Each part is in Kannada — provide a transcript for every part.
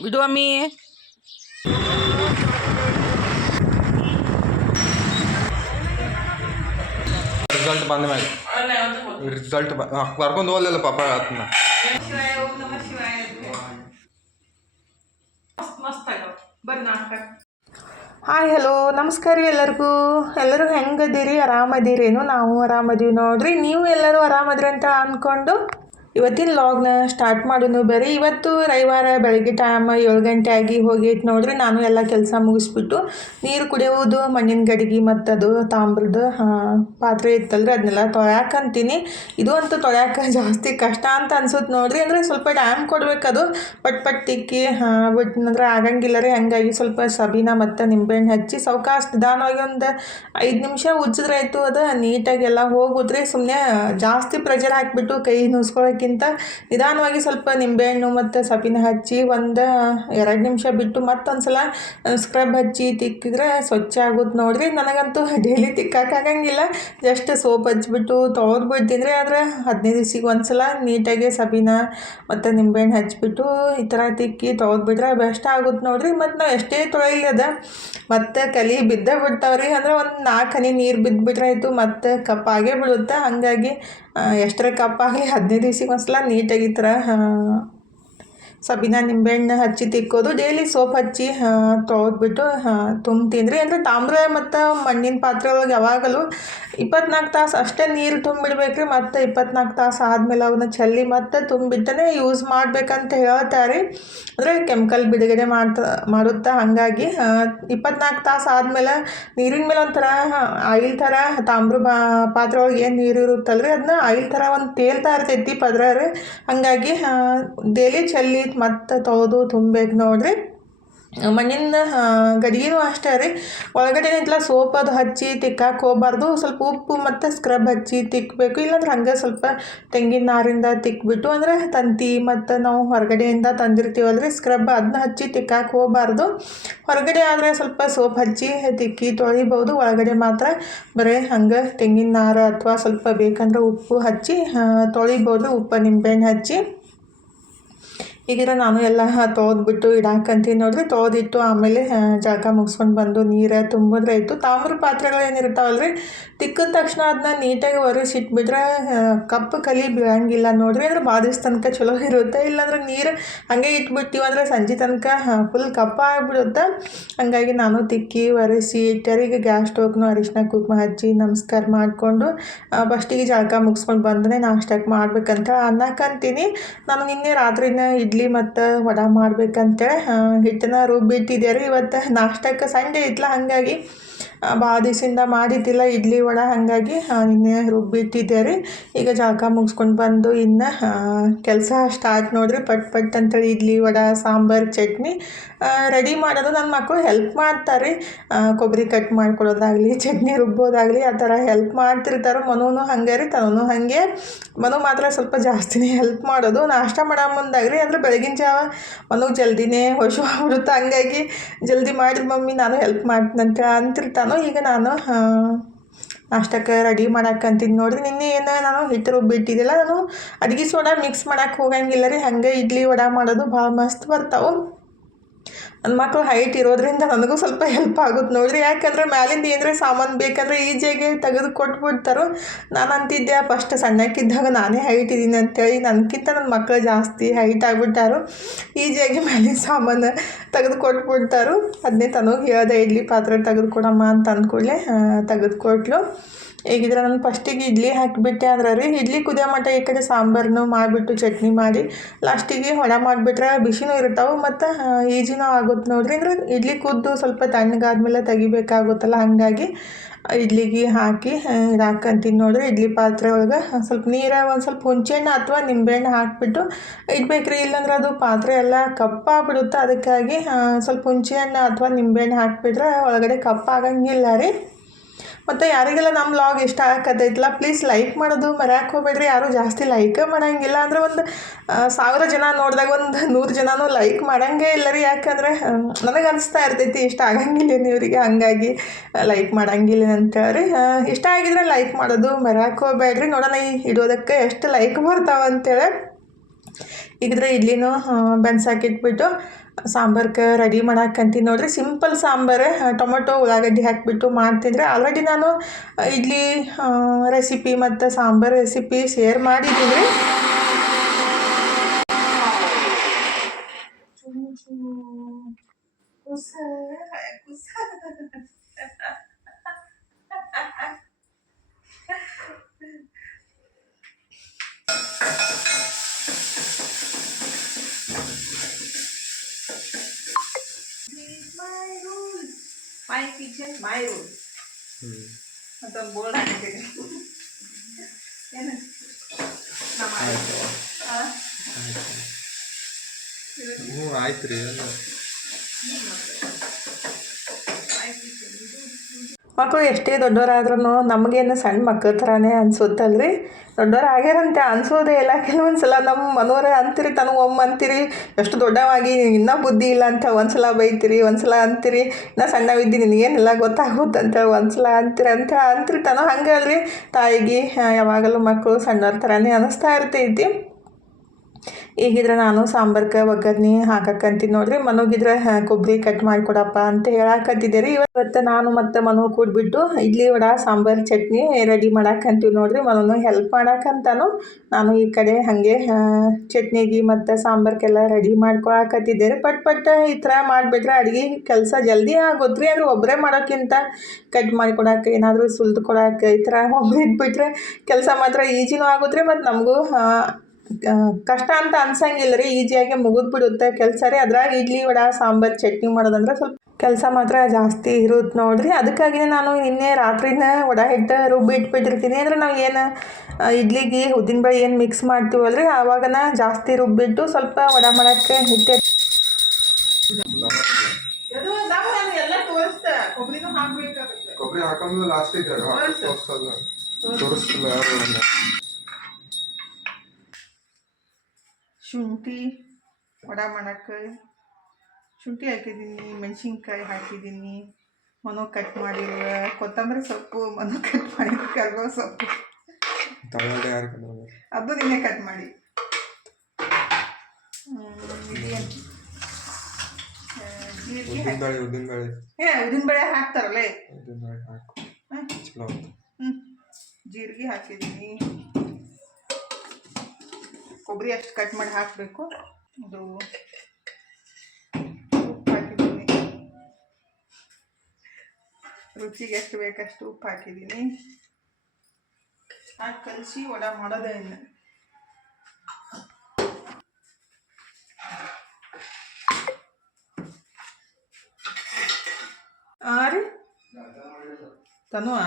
ಬಿಡು ಅಮ್ಮಿ. ರಿಸಲ್ಟ್ ಬಂದ ಮ್ಯಾಗ ರಿಸಲ್ಟ್ ಕರ್ಕೊಂಡು ಹೋಗಲಿಲ್ಲ ಪಾಪ ಅದನ್ನ. ಹಾಯ್ ಹಲೋ ನಮಸ್ಕಾರ ರೀ ಎಲ್ಲರೂ ಹೆಂಗದೀರಿ? ಆರಾಮದೀರೇನು? ನಾವು ಆರಾಮದೀವಿ ನೋಡ್ರಿ. ನೀವು ಎಲ್ಲರೂ ಆರಾಮದ್ರಿ ಅಂತ ಅಂದ್ಕೊಂಡು ಇವತ್ತಿನ ಲಾಗ್ನ ಸ್ಟಾರ್ಟ್ ಮಾಡೋನು. ಬರೀ ಇವತ್ತು ರವಿವಾರ ಬೆಳಗ್ಗೆ ಟೈಮ್ 7 ಗಂಟೆ ಆಗಿ ಹೋಗೈತೆ ನೋಡ್ರಿ. ನಾನು ಎಲ್ಲ ಕೆಲಸ ಮುಗಿಸ್ಬಿಟ್ಟು ನೀರು ಕುಡಿಯೋದು, ಮಣ್ಣಿನ ಗಡಿಗೆ ಮತ್ತು ಅದು ತಾಮ್ರದ ಪಾತ್ರೆ ಇತ್ತಲ್ರಿ ಅದನ್ನೆಲ್ಲ ತೊಳ್ಯಾಕಂತೀನಿ. ಇದು ಅಂತೂ ತೊಳ್ಯಾಕ ಜಾಸ್ತಿ ಕಷ್ಟ ಅಂತ ಅನ್ಸುತ್ತೆ ನೋಡ್ರಿ. ಅಂದರೆ ಸ್ವಲ್ಪ ಟೈಮ್ ಕೊಡ್ಬೇಕದು. ಪಟ್ ತಿಕ್ಕಿ ಬಿಟ್ಟನಂದ್ರೆ ಆಗಂಗಿಲ್ಲ ರೀ. ಹಂಗಾಗಿ ಸ್ವಲ್ಪ ಸಬೀನ ಮತ್ತು ನಿಂಬೆಹಣ್ಣು ಹಚ್ಚಿ ಸಾವ್ಕಾಶ ನಿಧಾನವಾಗಿ ಒಂದು 5 ನಿಮಿಷ ಉಜ್ಜಿದ್ರೆ ಆಯಿತು. ಅದು ನೀಟಾಗೆಲ್ಲ ಹೋಗುದ್ರಿ. ಸುಮ್ಮನೆ ಜಾಸ್ತಿ ಪ್ರೆಷರ್ ಹಾಕಿಬಿಟ್ಟು ಕೈ ನುಸ್ಕೊಳ್ಳೋಕ್ಕಿಂತ ನಿಧಾನವಾಗಿ ಸ್ವಲ್ಪ ನಿಂಬೆಹಣ್ಣು ಮತ್ತು ಸಬೀನ ಹಚ್ಚಿ ಒಂದು 2 ನಿಮಿಷ ಬಿಟ್ಟು ಮತ್ತೊಂದು ಸಲ ಸ್ಕ್ರಬ್ ಹಚ್ಚಿ ತಿಕ್ಕಿದ್ರೆ ಸ್ವಚ್ಛ ಆಗುತ್ತೆ ನೋಡ್ರಿ. ನನಗಂತೂ ಡೈಲಿ ತಿಕ್ಕಾಗಂಗಿಲ್ಲ. ಜಸ್ಟ್ ಸೋಪ್ ಹಚ್ಬಿಟ್ಟು ತೊಳೆದು ಬಿಡ್ತೀನಿ ರೀ. ಆದರೆ 15 ದಿವ್ಸಕ್ಕೆ ಒಂದು ಸಲ ನೀಟಾಗಿ ಸಬೀನ ಮತ್ತು ನಿಂಬೆಹಣ್ಣು ಹಚ್ಬಿಟ್ಟು ಈ ಥರ ತಿಕ್ಕಿ ತೊಳೆದ್ಬಿಟ್ರೆ ಬೆಸ್ಟ್ ಆಗುತ್ತೆ ನೋಡ್ರಿ. ಮತ್ತು ನಾವು ಎಷ್ಟೇ ತೊಳೆಯದ ಮತ್ತು ಕಲಿ ಬಿದ್ದೇ ಬಿಡ್ತಾವ್ರಿ. ಅಂದರೆ ಒಂದು 4 ಹನಿ ನೀರು ಬಿದ್ದುಬಿಟ್ರೆ ಆಯಿತು, ಮತ್ತು ಕಪ್ಪಾಗೇ ಬಿಡುತ್ತೆ. ಹಾಗಾಗಿ ಎಷ್ಟರ ಕಪ್ಪಾಗಲಿ 15 ದಿವ್ಸಕ್ಕೆ ಒಂದು ಸಲ ನೀಟಾಗಿ ಈ ಥರ ಸಬೀನ ನಿಂಬೆಹಣ್ಣು ಹಚ್ಚಿ ತಿಕ್ಕೋದು. ಡೈಲಿ ಸೋಪ್ ಹಚ್ಚಿ ತೊಳೆದ್ಬಿಟ್ಟು ತುಂಬ್ತೀನಿ ರೀ. ಅಂದರೆ ತಾಮ್ರ ಮತ್ತು ಮಣ್ಣಿನ ಪಾತ್ರೆ ಒಳಗೆ ಯಾವಾಗಲೂ 24 ತಾಸು ಅಷ್ಟೇ ನೀರು ತುಂಬಿಡ್ಬೇಕು ರೀ. ಮತ್ತು 24 ತಾಸು ಆದಮೇಲೆ ಅವನ್ನ ಚೆಲ್ಲಿ ಮತ್ತು ತುಂಬಿಟ್ಟೇ ಯೂಸ್ ಮಾಡ್ಬೇಕಂತ ಹೇಳ್ತಾರೆ. ಅಂದರೆ ಕೆಮಿಕಲ್ ಬಿಡುಗಡೆ ಮಾಡುತ್ತಾ. ಹಾಗಾಗಿ 24 ತಾಸು ಆದಮೇಲೆ ನೀರಿನ ಮೇಲೆ ಒಂಥರ ಆಯಿಲ್ ಥರ ತಾಮ್ರ ಪಾತ್ರೆ ಒಳಗೆ ಏನು ನೀರು ಇರುತ್ತಲ್ರಿ ಅದನ್ನ ಆಯಿಲ್ ಥರ ಒಂದು ತೇಲ್ತಾ ಇರ್ತೈತಿ ಪದ್ರ ರೀ. ಹಾಗಾಗಿ ಡೈಲಿ ಚೆಲ್ಲಿ ಮತ್ತು ತೊಳೆದು ತುಂಬಬೇಕು ನೋಡ್ರಿ. ಮಣ್ಣಿನ ಗಡಿಗೆನೂ ಅಷ್ಟೇ ರೀ. ಒಳಗಡೆ ನಿಂತಲ ಸೋಪ್ ಅದು ಹಚ್ಚಿ ತಿಕ್ಕಾಕೆ ಹೋಗ್ಬಾರ್ದು. ಸ್ವಲ್ಪ ಉಪ್ಪು ಮತ್ತು ಸ್ಕ್ರಬ್ ಹಚ್ಚಿ ತಿಕ್ಕಬೇಕು. ಇಲ್ಲಾಂದ್ರೆ ಹಂಗೆ ಸ್ವಲ್ಪ ತೆಂಗಿನ ನಾರಿಂದ ತಿಕ್ಬಿಟ್ಟು, ಅಂದರೆ ತಂತಿ ಮತ್ತು ನಾವು ಹೊರಗಡೆಯಿಂದ ತಂದಿರ್ತೀವಲ್ರಿ ಸ್ಕ್ರಬ್, ಅದನ್ನ ಹಚ್ಚಿ ತಿಕ್ಕಾಕೆ ಹೋಗಬಾರ್ದು. ಹೊರಗಡೆ ಆದರೆ ಸ್ವಲ್ಪ ಸೋಪ್ ಹಚ್ಚಿ ತಿಕ್ಕಿ ತೊಳಿಬೋದು. ಒಳಗಡೆ ಮಾತ್ರ ಬರೀ ಹಂಗೆ ತೆಂಗಿನ ನಾರು ಅಥವಾ ಸ್ವಲ್ಪ ಬೇಕಂದ್ರೆ ಉಪ್ಪು ಹಚ್ಚಿ ತೊಳಿಬೋದು, ಉಪ್ಪು ನಿಂಬೆಹಣ್ಣು ಹಚ್ಚಿ. ಈಗಿದ್ರೆ ನಾನು ಎಲ್ಲ ತೊಳೆದ್ಬಿಟ್ಟು ಇಡಾಕಂತೀನಿ ನೋಡ್ರಿ. ತೊಳೆದಿಟ್ಟು ಆಮೇಲೆ ಜಳಕ ಮುಗಿಸ್ಕೊಂಡು ಬಂದು ನೀರು ತುಂಬಿದ್ರೆ ಆಯಿತು. ತಾಮ್ರ ಪಾತ್ರೆಗಳು ಏನಿರ್ತಾವಲ್ರಿ ತಿಕ್ಕಿದ ತಕ್ಷಣ ಅದನ್ನ ನೀಟಾಗಿ ಒರೆಸಿಟ್ಬಿಟ್ರೆ ಕಪ್ಪು ಕಲಿ ಬೀಳಂಗಿಲ್ಲ ನೋಡ್ರಿ. ಅಂದರೆ ಭಾಳ ದಿವ್ಸ ತನಕ ಚಲೋ ಇರುತ್ತೆ. ಇಲ್ಲಾಂದ್ರೆ ನೀರು ಹಾಗೆ ಇಟ್ಬಿಟ್ಟಿವಿ ಅಂದರೆ ಸಂಜೆ ತನಕ ಫುಲ್ ಕಪ್ಪ ಆಗಿಬಿಡುತ್ತೆ. ಹಾಗಾಗಿ ನಾನು ತಿಕ್ಕಿ ಒರೆಸಿ ಇಟ್ಟರಿಗೆ ಗ್ಯಾಸ್ ಸ್ಟೋವ್ನು ಅರಿಶಿನ ಕುಂಕುಮ ಹಚ್ಚಿ ನಮಸ್ಕಾರ ಮಾಡಿಕೊಂಡು ಫಸ್ಟಿಗೆ ಜಳಕ ಮುಗಿಸ್ಕೊಂಡು ಬಂದರೆ ನಾಷ್ಟಕ್ಕೆ ಮಾಡ್ಬೇಕಂತ ಅನ್ನಕಂತೀನಿ. ನಾನು ನಿನ್ನೆ ರಾತ್ರಿನ ಇಡ್ಲಿ ಮತ್ತು ವಡೆ ಮಾಡ್ಬೇಕಂತೇಳಿ ಹಿಟ್ಟನ್ನ ರುಬ್ಬಿಟ್ಟಿದ್ದೆ ರೀ. ಇವತ್ತು ನಾಷ್ಟಕ್ಕೆ ಸಂಡೇ ಇತ್ತಲ್ಲ, ಹಾಗಾಗಿ ಭಾಳ ದಿವಸದಿಂದ ಮಾಡಿದ್ದಿಲ್ಲ ಇಡ್ಲಿ ವಡೆ. ಹಾಗಾಗಿ ನಿನ್ನೆ ರುಬ್ಬಿಟ್ಟಿದ್ದೆ ರೀ. ಈಗ ಜಳಕ ಮುಗಿಸ್ಕೊಂಡು ಬಂದು ಇನ್ನು ಕೆಲಸ ಸ್ಟಾರ್ಟ್ ನೋಡ್ರಿ. ಪಟ್ ಅಂತೇಳಿ ಇಡ್ಲಿ ವಡೆ ಸಾಂಬಾರು ಚಟ್ನಿ ರೆಡಿ ಮಾಡೋದು. ನನ್ನ ಮಕ್ಕಳು ಹೆಲ್ಪ್ ಮಾಡ್ತಾರೆ. ಕೊಬ್ಬರಿ ಕಟ್ ಮಾಡ್ಕೊಡೋದಾಗಲಿ, ಚಟ್ನಿ ರುಬ್ಬೋದಾಗಲಿ ಆ ಥರ ಹೆಲ್ಪ್ ಮಾಡ್ತಿರ್ತಾರೆ. ಮನೂ ಹಾಗೆ ರೀ, ತನೂ ಹಾಗೆ. ಮನು ಮಾತ್ರ ಸ್ವಲ್ಪ ಜಾಸ್ತಿನೇ ಹೆಲ್ಪ್ ಮಾಡೋದು ನಾಷ್ಟ ಮಾಡೋ ಮುಂದಾಗ್ರಿ. ಅಂದರೆ ಬೆಳಗಿನ ಜಾವ ಮನುಗೆ ಜಲ್ದಿನೇ ಹೊಶುಬಿಡುತ್ತೆ. ಹಂಗಾಗಿ ಜಲ್ದಿ ಮಾಡಿ ಮಮ್ಮಿ ನಾನು ಹೆಲ್ಪ್ ಮಾಡ್ತೀನಂತ ಅಂತಿರ್ತಾನೋ. ಈಗ ನಾನು ನಾಷ್ಟಕ್ಕೆ ರೆಡಿ ಮಾಡಕ್ಕಂತೀನಿ ನೋಡ್ರಿ. ನಿನ್ನೆ ಏನು ನಾನು ಹಿಟ್ಟು ರುಬ್ಬಿಟ್ಟಿದ್ದಿಲ್ಲ. ನಾನು ಅಡುಗೆ ಸೋಡಾ ಮಿಕ್ಸ್ ಮಾಡೋಕ್ಕೆ ಹೋಗಂಗಿಲ್ಲ ರೀ. ಹಾಗೆ ಇಡ್ಲಿ ವಡೆ ಮಾಡೋದು ಭಾಳ ಮಸ್ತ್ ಬರ್ತಾವೆ. ನನ್ನ ಮಕ್ಕಳು ಹೈಟ್ ಇರೋದ್ರಿಂದ ನನಗೂ ಸ್ವಲ್ಪ ಹೆಲ್ಪ್ ಆಗುತ್ತೆ ನೋಡ್ರಿ. ಯಾಕಂದರೆ ಮ್ಯಾಲಿಂದ ಏನರೆ ಸಾಮಾನು ಬೇಕಂದರೆ ಈಜಿಯಾಗಿ ತೆಗೆದು ಕೊಟ್ಬಿಡ್ತಾರೋ. ನಾನು ಅಂತಿದ್ದೆ ಫಸ್ಟ್ ಸಣ್ಣಕ್ಕಿದ್ದಾಗ ನಾನೇ ಹೈಟ್ ಇದ್ದೀನಿ ಅಂತೇಳಿ. ನನಗಿಂತ ನನ್ನ ಮಕ್ಕಳು ಜಾಸ್ತಿ ಹೈಟ್ ಆಗಿಬಿಟ್ಟಾರು. ಈಜಿಯಾಗಿ ಮ್ಯಾಲಿನ ಸಾಮಾನು ತೆಗೆದು ಕೊಟ್ಬಿಡ್ತಾರೋ. ಅದನ್ನೇ ತನಗೆ ಹೇಳ್ದೆ ಇಡ್ಲಿ ಪಾತ್ರೆ ತೆಗೆದು ಕೊಡಮ್ಮ ಅಂತ ಅಂದ್ಕೊಳ್ಳೆ ತೆಗೆದು ಕೊಟ್ಲು. ಹೇಗಿದ್ರೆ ನಾನು ಫಸ್ಟಿಗೆ ಇಡ್ಲಿ ಹಾಕಿಬಿಟ್ಟೆ ಅಂದ್ರೆ ರೀ, ಇಡ್ಲಿ ಕುದಿಯೋ ಮಟ್ಟ ಈ ಕಡೆ ಸಾಂಬಾರನ್ನು ಮಾಡಿಬಿಟ್ಟು ಚಟ್ನಿ ಮಾಡಿ ಲಾಸ್ಟಿಗೆ ವಡೆ ಮಾಡಿಬಿಟ್ರೆ ಬಿಸಿನೂ ಇರ್ತಾವೆ ಮತ್ತು ಈಜಿನೂ ಆಗುತ್ತೆ ನೋಡ್ರಿ. ಅಂದರೆ ಇಡ್ಲಿ ಕುದ್ದು ಸ್ವಲ್ಪ ತಣ್ಣಗಾದ್ಮೇಲೆ ತೆಗಿಬೇಕಾಗುತ್ತಲ್ಲ, ಹಾಗಾಗಿ ಇಡ್ಲಿಗೆ ಹಾಕಿ ಇಡಾಕಂತೀನಿ ನೋಡ್ರಿ. ಇಡ್ಲಿ ಪಾತ್ರೆ ಒಳಗೆ ಸ್ವಲ್ಪ ನೀರು ಒಂದು ಸ್ವಲ್ಪ ಹುಣಸೆಹಣ್ಣು ಅಥವಾ ನಿಂಬೆಹಣ್ಣು ಹಾಕಿಬಿಟ್ಟು ಇಡ್ಬೇಕ್ರಿ. ಇಲ್ಲಾಂದ್ರೆ ಅದು ಪಾತ್ರೆ ಎಲ್ಲ ಕಪ್ಪಾಗ್ಬಿಡುತ್ತೆ. ಅದಕ್ಕಾಗಿ ಸ್ವಲ್ಪ ಹುಣಸೆಹಣ್ಣು ಅಥವಾ ನಿಂಬೆಹಣ್ಣು ಹಾಕಿಬಿಟ್ರೆ ಒಳಗಡೆ ಕಪ್ಪಾಗಂಗಿಲ್ಲ ರೀ. ಮತ್ತು ಯಾರಿಗೆಲ್ಲ ನಮ್ಮ ಲಾಗ್ ಇಷ್ಟ ಆಗತ್ತೈತಲ್ಲ ಪ್ಲೀಸ್ ಲೈಕ್ ಮಾಡೋದು ಮರ್ಯಾಕೆ ಹೋಗ್ಬೇಡ್ರಿ. ಯಾರೂ ಜಾಸ್ತಿ ಲೈಕ್ ಮಾಡೋಂಗಿಲ್ಲ. ಅಂದರೆ ಒಂದು 1000 ಜನ ನೋಡಿದಾಗ ಒಂದು 100 ಜನನೂ ಲೈಕ್ ಮಾಡೋಂಗೇ ಇಲ್ಲ ರೀ. ಯಾಕಂದರೆ ನನಗೆ ಅನಿಸ್ತಾ ಇರ್ತೈತಿ ಇಷ್ಟ ಆಗಂಗಿಲ್ಲ ಇವರಿಗೆ, ಹಾಗಾಗಿ ಲೈಕ್ ಮಾಡೋಂಗಿಲ್ಲ ಅಂತೇಳಿ. ಇಷ್ಟ ಆಗಿದ್ರೆ ಲೈಕ್ ಮಾಡೋದು ಮರ್ಯಾಕೆ ಹೋಗ್ಬೇಡ್ರಿ. ನೋಡೋಣ ಈ ಇಡೋದಕ್ಕೆ ಎಷ್ಟು ಲೈಕ್ ಬರ್ತಾವೆ ಅಂತೇಳಿ. ಈಗಿದ್ರೆ ಇಡ್ಲಿನೂ ಬೆನ್ಸಾಕಿಟ್ಬಿಟ್ಟು ಸಾಂಬಾರ್ಗೆ ರೆಡಿ ಮಾಡಾಕಂತೀನಿ ನೋಡ್ರಿ. ಸಿಂಪಲ್ ಸಾಂಬಾರು, ಟೊಮೊಟೊ ಉಳ್ಳಾಗಡ್ಡಿ ಹಾಕಿಬಿಟ್ಟು ಮಾಡ್ತಿದ್ರೆ ಆಲ್ರೆಡಿ ನಾನು ಇಡ್ಲಿ ರೆಸಿಪಿ ಮತ್ತು ಸಾಂಬಾರು ರೆಸಿಪಿ ಶೇರ್ ಮಾಡಿದ್ದೀನಿ ರೀ. My kitchen, my rules. ಅಂತ ಬೋರ್ಡ್ ಹಾಕಿದ್ದೀನಿ. ಏನು ನಮ್ಮ ಹ್ಞೂ ಆಯ್ತು ರೀ. ಮಕ್ಕಳು ಎಷ್ಟೇ ದೊಡ್ಡವರಾದ್ರೂ ನಮಗೇನು ಸಣ್ಣ ಮಕ್ಕಳ ಥರನೇ ಅನ್ಸುತ್ತಲ್ರಿ. ದೊಡ್ಡವ್ರು ಆಗ್ಯಾರಂತೆ ಅನ್ಸೋದೇ ಇಲ್ಲ. ಕೆಲವೊಂದು ಸಲ ನಮ್ಮ ಮನೋರೇ ಅಂತೀರಿ, ತನಗೊಮ್ಮೆ ಅಂತೀರಿ ಎಷ್ಟು ದೊಡ್ಡವಾಗಿ ಇನ್ನೂ ಬುದ್ಧಿ ಇಲ್ಲ ಅಂತ, ಒಂದು ಸಲ ಬೈತೀರಿ, ಒಂದು ಸಲ ಅಂತೀರಿ ಇನ್ನೂ ಸಣ್ಣವಿದ್ದಿ ನಿನಗೇನೆಲ್ಲ ಗೊತ್ತಾಗುತ್ತಂತ ಒಂದು ಸಲ ಅಂತೀರಿ ತನೋ. ಹಂಗಲ್ರಿ, ತಾಯಿಗೆ ಯಾವಾಗಲೂ ಮಕ್ಕಳು ಸಣ್ಣವ್ರ ಥರನೇ ಅನ್ನಿಸ್ತಾ ಇರ್ತೈತಿ. ಈಗಿದ್ರೆ ನಾನು ಸಾಂಬಾರ್ಗೆ ಒಗ್ಗರಣೆ ಹಾಕಕ್ಕಂತೀನಿ ನೋಡ್ರಿ. ಮನೋಗಿದ್ರೆ ಕೊಬ್ಬರಿ ಕಟ್ ಮಾಡಿಕೊಡಪ್ಪ ಅಂತ ಹೇಳಾಕತ್ತಿದ್ದೆ ರೀ. ಇವತ್ತು ನಾನು ಮತ್ತು ಮನೋ ಕೂಡಿಬಿಟ್ಟು ಇಡ್ಲಿ ವಡೆ ಸಾಂಬಾರು ಚಟ್ನಿ ರೆಡಿ ಮಾಡಾಕಂತೀವಿ ನೋಡ್ರಿ. ಮನೋನು ಹೆಲ್ಪ್ ಮಾಡಾಕಂತಾನು, ನಾನು ಈ ಕಡೆ ಹಾಗೆ ಚಟ್ನಿಗೆ ಮತ್ತು ಸಾಂಬಾರ್ಗೆಲ್ಲ ರೆಡಿ ಮಾಡ್ಕೊಳಕತ್ತಿದ್ದೆ ರೀ. ಪಟ್ ಈ ಥರ ಮಾಡಿಬಿಟ್ರೆ ಅಡುಗೆ ಕೆಲಸ ಜಲ್ದಿ ಆಗುತ್ತೆ ರೀ. ಆದರೆ ಒಬ್ಬರೇ ಮಾಡೋಕ್ಕಿಂತ ಕಟ್ ಮಾಡಿಕೊಡಕ್ಕೆ, ಏನಾದರೂ ಸುಲಿದು ಕೊಡೋಕೆ ಈ ಥರ ಒಬ್ಬರು ಇಟ್ಬಿಟ್ರೆ ಕೆಲಸ ಮಾತ್ರ ಈಜಿನೂ ಆಗುತ್ತೆ ರೀ. ಮತ್ತು ನಮಗೂ ಕಷ್ಟ ಅಂತ ಅನ್ಸಂಗಿಲ್ಲ ರೀ, ಈಜಿಯಾಗಿ ಮುಗಿದ್ಬಿಡುತ್ತೆ ಕೆಲಸ ರೀ. ಅದ್ರಾಗ ಇಡ್ಲಿ ವಡೆ ಸಾಂಬಾರು ಚಟ್ನಿ ಮಾಡೋದಂದ್ರೆ ಸ್ವಲ್ಪ ಕೆಲಸ ಮಾತ್ರ ಜಾಸ್ತಿ ಇರುತ್ತೆ ನೋಡ್ರಿ. ಅದಕ್ಕಾಗಿಯೇ ನಾನು ನಿನ್ನೆ ರಾತ್ರಿನ ವಡೆ ಹಿಟ್ಟು ರುಬ್ಬಿ ಇಟ್ಬಿಟ್ಟಿರ್ತೀನಿ. ಅಂದರೆ ನಾವು ಏನು ಇಡ್ಲಿಗೆ ಉದ್ದಿನಬೇಳೆ ಏನು ಮಿಕ್ಸ್ ಮಾಡ್ತೀವಲ್ರಿ, ಆವಾಗನ ಜಾಸ್ತಿ ರುಬ್ಬಿಟ್ಟು ಸ್ವಲ್ಪ ವಡೆ ಮಾಡೋಕ್ಕೆ ಹಿಟ್ಟೆ ಕೊಬ್ಬರಿ ಹಾಕೋದು ಲಾಸ್ಟಿಗೆ ತೋರಿಸ್ತಿಲ್ಲ ಯಾರು. ಶುಂಠಿ ವಡೆ ಮಾಡೋಕ್ಕೆ ಶುಂಠಿ ಹಾಕಿದ್ದೀನಿ, ಮೆಣಸಿನ್ಕಾಯಿ ಹಾಕಿದ್ದೀನಿ, ಮನೋ ಕಟ್ ಮಾಡಿರುವ ಕೊತ್ತಂಬರಿ ಸೊಪ್ಪು, ಮನೋ ಕಟ್ ಮಾಡಿರೋ ಕರ್ಬೇವು ಸೊಪ್ಪು, ಅದು ನಿನ್ನೆ ಕಟ್ ಮಾಡಿ. ಉದ್ದಿನಬೇಳೆ ಹಾಕ್ತಾರಲ್ಲೇ, ಜೀರಿಗೆ ಹಾಕಿದ್ದೀನಿ. ಕೊಬ್ಬರಿ ಅಷ್ಟು ಕಟ್ ಮಾಡಿ ಹಾಕಬೇಕು. ಅದು ಉಪ್ಪು ಹಾಕಿದ್ದೀನಿ, ರುಚಿಗೆ ಎಷ್ಟು ಬೇಕಷ್ಟು ಉಪ್ಪು ಹಾಕಿದ್ದೀನಿ. ಹಾಕಿ ಕಲಿಸಿ ವಡೆ ಮಾಡೋದೇ ಇನ್ನು. ರೀ ತನುವ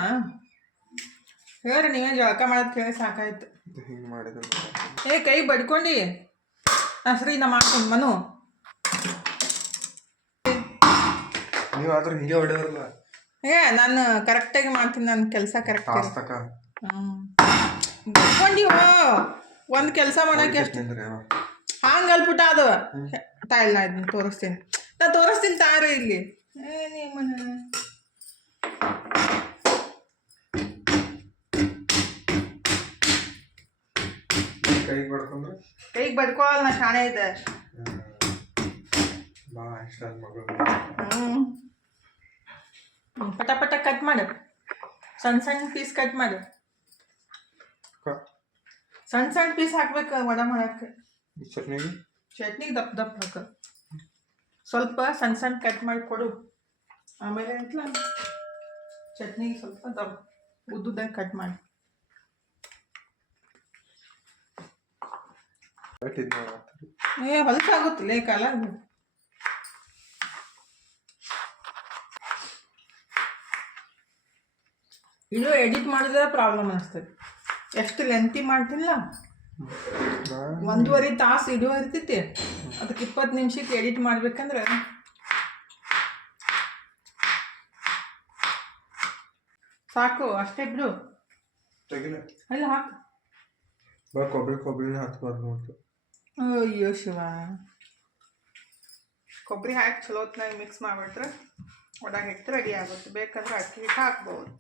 ಹೇಳ್ರಿ, ನೀವೇ ಜಳಕ ಮಾಡೋದು ಕೇಳಿ ಸಾಕಾಯ್ತು. ಹಿಂಗೆ ಮಾಡಿದ್ರೆ ಕೈ ಬಡ್ಕೊಂಡು ಹಸ್ರಿ ನಾ ಮಾಡ್ತೀನಿ ಮನು. ನೀವಾದ್ರೂ ಹಿಂಗೆ ಹೊಡೆಯೋರಲ್ಲ. ನಾನು ಕರೆಕ್ಟಾಗಿ ಮಾಡ್ತೀನಿ, ನನ್ನ ಕೆಲಸ ಕರೆಕ್ಟ್. ಬಡ್ಕೊಂಡಿವ ಒಂದು ಕೆಲಸ ಮಾಡೋಕೆ ಎಷ್ಟು ಹಂಗೆ ಅಲ್ಬಿಟ್ಟ ಅದು. ತಾಯಿಲ್ಲ ಇದನ್ನ ತೋರಿಸ್ತೀನಿ, ನಾ ತೋರಿಸ್ತೀನಿ ತಾರಿ ಇಲ್ಲಿ. ಕೈಗೆ ಬಡ್ಕೊಳ್ಳಲ್ಲ, ನಾ ಶಾಣೆ ಇದೆ. ಪಟ ಕಟ್ ಮಾಡು, ಸಣ್ಣ ಪೀಸ್ ಕಟ್ ಮಾಡು. ಸಣ್ಣ ಪೀಸ್ ಹಾಕ್ಬೇಕು ವಡೆ ಮಾಡಕ್ಕೆ. ಚಟ್ನಿಗೆ ದಪ್ಪ ಹಾಕ, ಸ್ವಲ್ಪ ಸಣ್ಣ ಕಟ್ ಮಾಡಿ ಕೊಡು. ಆಮೇಲೆ ಅಂತಲ್ಲ ಚಟ್ನಿಗೆ ಸ್ವಲ್ಪ ಉದ್ದುದಾಗ ಕಟ್ ಮಾಡಿ. ಹೊಲಸಾಗುತ್ತಿಲ್ಲ ಕಾಲ. ಇದು ಎಡಿಟ್ ಮಾಡಿದ್ರೆ ಪ್ರಾಬ್ಲಮ್ ಅನಿಸ್ತದೆ. ಎಷ್ಟು ಲೆಂತಿ ಮಾಡ್ತಿಲ್ಲ, 1.5 ತಾಸು ವಿಡಿಯೋ ಇರ್ತೈತಿ, ಅದಕ್ಕೆ 20 ನಿಮಿಷಕ್ಕೆ ಎಡಿಟ್ ಮಾಡ್ಬೇಕಂದ್ರೆ ಸಾಕು. ಅಷ್ಟೇ ಬಿಡು, ಅಲ್ಲ ಹಾಕು. ಕೊಬ್ಬರಿ ಹಾಕ್ಬಾರ್ದು ನೋಡ್ತು. ಅಯ್ಯೋ ಶಿವ, ಕೊಬ್ಬರಿ ಹಾಕಿ ಚಲೋ ಹೊತ್ನಾಗ ಮಿಕ್ಸ್ ಮಾಡಿಬಿಟ್ರೆ ವಡೆ ಹಿಟ್ಟು ರೆಡಿ ಆಗುತ್ತೆ. ಬೇಕಾದ್ರೆ ಅಕ್ಕಿ ಹಿಟ್ಟು ಹಾಕ್ಬೋದು.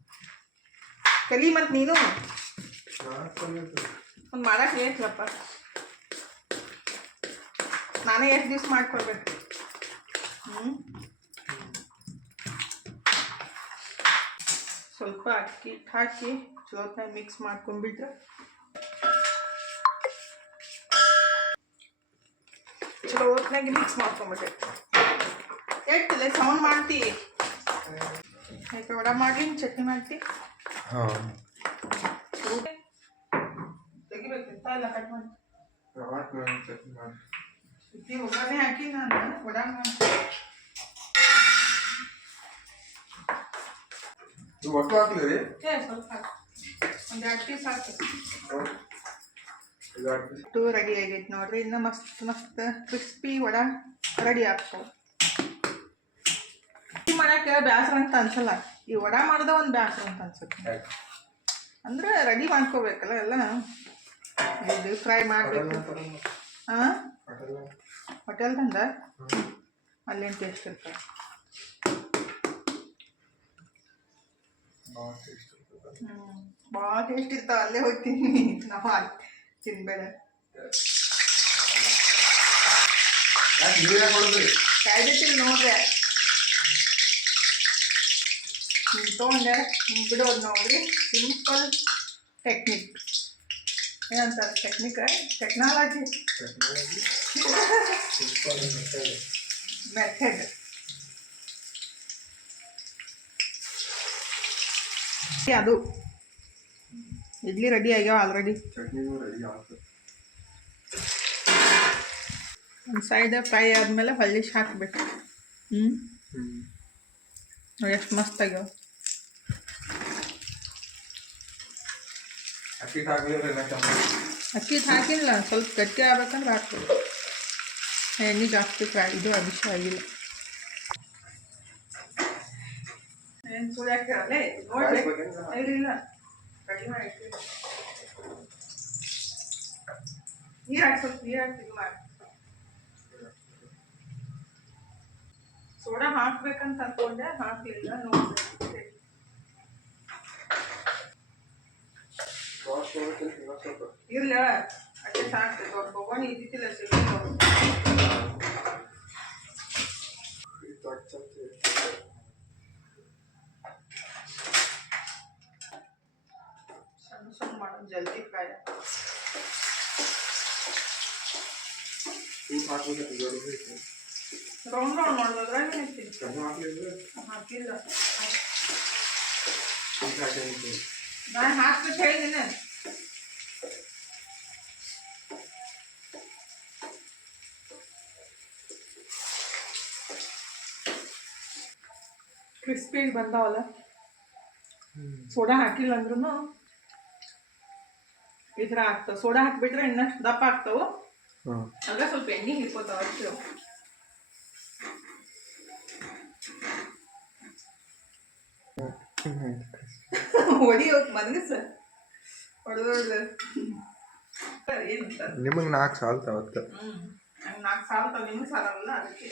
ಕಲಿ ಮತ್ತು ನೀನು ಒಂದು ಮಾಡಕ್ಕೆ ಹೇಳ್ತಪ್ಪ. ನಾನೇ ಎಷ್ಟು ದಿವ್ಸ ಮಾಡ್ಕೊಳ್ಬೇಕು. ಸ್ವಲ್ಪ ಅಕ್ಕಿ ಹಿಟ್ಟು ಹಾಕಿ ಚಲೋತ್ನಾಗ ಮಿಕ್ಸ್ ಮಾಡ್ಕೊಂಡ್ಬಿಟ್ರೆ ಚಲೋತ್ನಾಗ ಮಿಕ್ಸ್ ಮಾಡ್ಕೊಂಬಿಟ್ಟೆ ಹೇಳ್ತಿಲ್ಲ ಸೌಂಡ್ ಮಾಡ್ತಿ ಯಾಕೆ ವಡ ಮಾಡಿ ಚಟ್ನಿ ಮಾಡ್ತಿ ಹಾಂ ತೆಗಿಬೇಕಿತ್ತ ಇಲ್ಲ ಕಟ್ ಮಾಡಿ ಚಟ್ನಿ ಮಾಡಿ ಇಡ್ಲಿ ಒಗ್ಗರಣೆ ಹಾಕಿ ನಾನು ವಡ ಮಾಡಿ ಒಟ್ಟು ಹಾಕ್ಲಿ ಸ್ವಲ್ಪ ಹಾಕಿ ಒಂದು 2 ಪೀಸ್ ಹಾಕಿ ಇದು ರೆಡಿ ಆಗೈತೆ ನೋಡ್ರಿ ಇನ್ನು ಮಸ್ತ್ ಮಸ್ತ್ ಕ್ರಿಸ್ಪಿ ವಡ ರೆಡಿ ಆಗ್ತಾವೆ ಮಾಡಕ್ಕೆ ಬೇಸರ ಅಂತ ಅನ್ಸಲ್ಲ ಈ ವಡ ಮಾಡೋದ ಒಂದು ಬೇಸರ ಅಂತ ಅನ್ಸುತ್ತೆ ಅಂದ್ರೆ ರೆಡಿ ಮಾಡ್ಕೋಬೇಕಲ್ಲ ಎಲ್ಲ ಇದು ಫ್ರೈ ಮಾಡಬೇಕು ಹಾಂ ಹೋಟೆಲ್ ತಂದ ಅಲ್ಲೇನು ಟೇಸ್ಟ್ ಇರ್ತದೆ ಭಾಳ ಟೇಸ್ಟ್ ಇರ್ತಾವ ಅಲ್ಲೇ ಹೋಗ್ತೀನಿ ನಾವು ತಿನ್ಬೇಡ ಕಾಯ್ದಿರ್ತೀನಿ ನೋಡ್ರೆ ತೊಗೊಂಡೆ ಬಿಡೋದು ನೋಡ್ರಿ ಸಿಂಪಲ್ ಟೆಕ್ನಿಕ್ ಏನಂತಾರೆ ಟೆಕ್ನಾಲಜಿ ಮೆಥಡ್ ಅದು ಇಡ್ಲಿ ರೆಡಿ ಆಗ್ಯಾವ ಆಲ್ರೆಡಿ ಒಂದು ಸೈಡ್ ಫ್ರೈ ಆದಮೇಲೆ ಹೊಳ್ಳಿಶ್ ಹಾಕ್ಬೇಕು ನೋಡಿ ಎಷ್ಟು ಮಸ್ತ್ ಆಗ್ಯಾವ ಅಕ್ಕಿ ಹಾಕಿಲ್ಲ ಸ್ವಲ್ಪ ಗಟ್ಟಿ ಆಗ್ಬೇಕಂದ್ರೆ ಹಾಕ್ಬೇಕು ಎಣ್ಣೆ ಜಾಸ್ತಿ ಫ್ರೈ ಇದು ಅಭಿಷೇಕ ಆಗಿಲ್ಲ ಏನು ಸುಳ್ಳು ಹಾಕ್ತಾರಲ್ಲೇ ನೋಡಿ ಇಲ್ಲ ರೆಡಿ ಮಾಡಿ ನೀರು ಹಾಕಿ ಸ್ವಲ್ಪ ನೀರು ಹಾಕಿ ಇದು ಮಾಡಿ ಸೋಡಾ ಹಾಕ್ಬೇಕಂತ ಅನ್ಕೊಂಡೆ ಹಾಕ್ಲಿಲ್ಲ ನೋಡ್ಬೇಕು ಇರ್ಲ ಅಷ್ಟೇ ಸಾಕ್ತದೆ ದೊಡ್ಡ ಬೊಗೋಣಿ ಇದ್ದಿತ್ತಿಲ್ಲ ಸಿಗಲಿ ಸಣ್ಣ ಸಣ್ಣ ಮಾಡೋದು ಜಲ್ದಿ ಫ್ರೈ ರೌಂಡ್ ರೌಂಡ್ ಮಾಡೋದ್ರಾಗ ಹಾಕಿಲ್ಲ ನಾನು ಹಾಕ್ಬಿಟ್ಟು ಹೇಳಿದ್ದೀನಿ ಕ್ರಿಸ್ಪಿ ಬಂದಾವಲ್ಲ ಸೋಡಾ ಹಾಕಿಲ್ಲ ಅಂದ್ರೂ ಈ ಥರ ಆಗ್ತಾವೆ ಸೋಡಾ ಹಾಕಿಬಿಟ್ರೆ ಇನ್ನಷ್ಟು ದಪ್ಪ ಆಗ್ತಾವೆ ಆಗ ಸ್ವಲ್ಪ ಎಣ್ಣೆ ಹಿಡ್ಕೋತಾವ ಅಷ್ಟು ಹೊಡಿಯೋದು ಮನಸ್ಸ ಹೊಡೆದೊಡ್ದು ನಿಮಗೆ 4 ಸಾಲ್ತಾವ ಅವತ್ತು ನಂಗೆ 4 ಸಾಲ್ತಾವ ನಿಮ್ಗೆ ಸಾಲಲ್ಲ ಅದಕ್ಕೆ